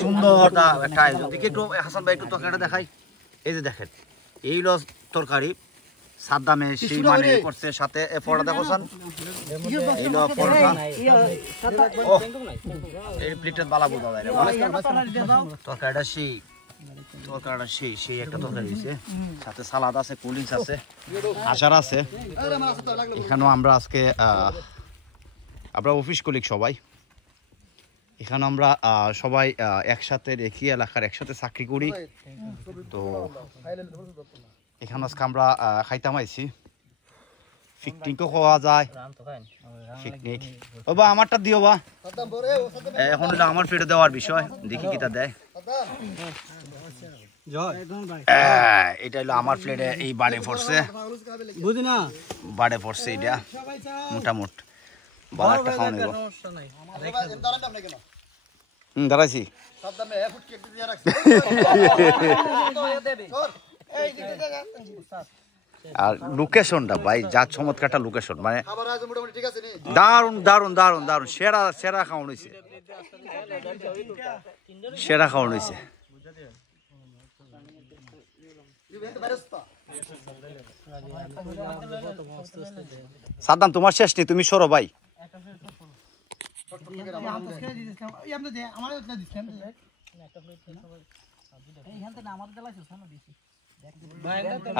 সুন্দর একটা আয়োজন দেখি একটু হাসান ভাই একটু তরকারিটা দেখাই। এই যে দেখেন এই হলো তরকারি সাদ্দামে সেই মানে করছে সাথে পরোটা দেখো সান এইলো পরোটা ও এই প্লেটের বালা বোঝা যায় তরকারিটা সেই একটা তরকারি দিয়েছে সাথে সালাদ আছে কোল্ড ড্রিঙ্কস আছে আচার আছে। এখানেও আমরা আজকে আমরা অফিস কলিগ সবাই এখানে আমরা সবাই একসাথে রেখি এলাকার একসাথে চাকরি করি। তো এখানে আজকে আমরা খাইতাম আইছি পিকনিকও খাওয়া যায় পিকনিক ও বা আমারটা দিও বা এখন হলো আমার ফেটে দেওয়ার বিষয় দেখি কিটা দেয়। এটা হলো আমার প্লেটে এই বাড়ে পড়ছে বাড়ে পড়ছে এটা মোটামুট ভালো একটা খাওয়া নেব দাঁড়াইছি আর লোকেশনটা ভাই যা চমৎকারটা লোকেশন মানে দারুন দারুন দারুন দারুন সেরা সেরা খাওয়ানো হয়েছে সেরা খাওয়ানো হয়েছে। সাদ্দাম তোমার শেষ নেই তুমি সরো ভাই।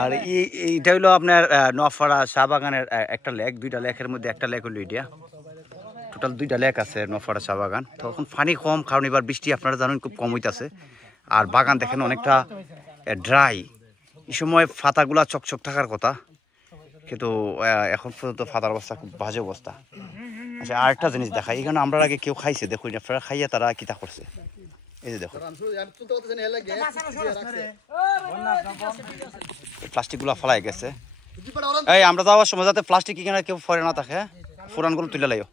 আর এইটা হইলো আপনার নফাড়া চা বাগানের একটা লেক দুইটা লেকের মধ্যে একটা লেক হইলো এটা টোটাল দুইটা লেক আছে নফাড়া চা বাগান। তখন পানি কম কারণ এবার বৃষ্টি আপনারা জানেন খুব কম হইতাছে আর বাগান দেখেন অনেকটা ড্রাই এই সময় পাতাগুলা চকচক থাকার কথা কিন্তু এখন পর্যন্ত পাতার অবস্থা খুব বাজে অবস্থা। আচ্ছা আরেকটা জিনিস দেখাই এখানে আমরা আগে কেউ খাইছে দেখুন আপনারা খাইয়া তারা কিতা করছে এই যে দেখো প্লাস্টিক গুলা ফেলাই গেছে। এই আমরা যাওয়ার সময় যাতে প্লাস্টিক এখানে কেউ ফরে না থাকে ফুরানগুলো তুলে লাইও।